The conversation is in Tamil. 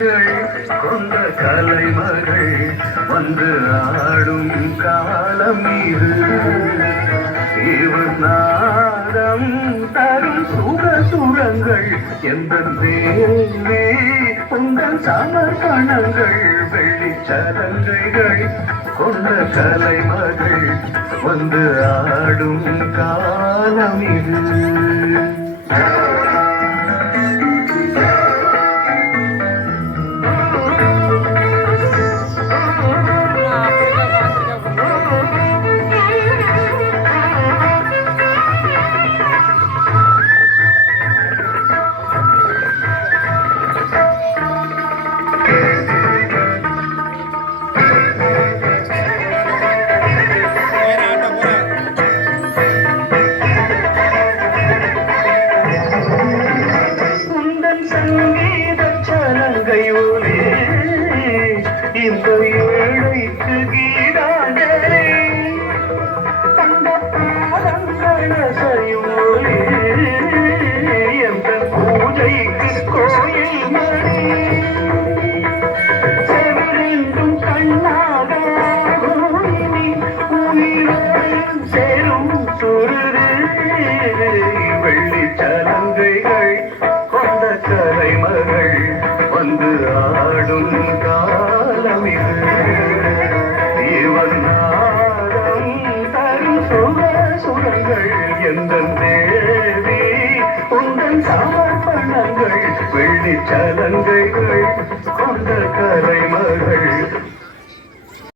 கொண்ட கலைமகள் வந்து ஆடும் காலம் இது இவர் நாதம் தரும் சுக சுரங்கள் எந்த தேவே உங்கள் சமர்ப்பணங்கள் வெள்ளிச்சலங்கைகள் கொண்ட கலைமகள் வந்து ஆடும் காலம் இது இந்த ஏழைக்கு கீதாஞ்சலி தந்த பாதங்கள் செய்யோலி எந்த பூஜைக்கு கோயில் மணி செவரென்றும் கண்ணாக உயிரோடு சேரும் சுருது வெள்ளி சலங்கைகள் கொண்ட கலைமகள் வந்து ஆடும் இவன் நாடம் தரும் சுக சுரங்கள் எந்த தேவி உங்கள் சமர்ப்பணங்கள் வெள்ளி சலங்கைகள் கொண்ட கரைமகள்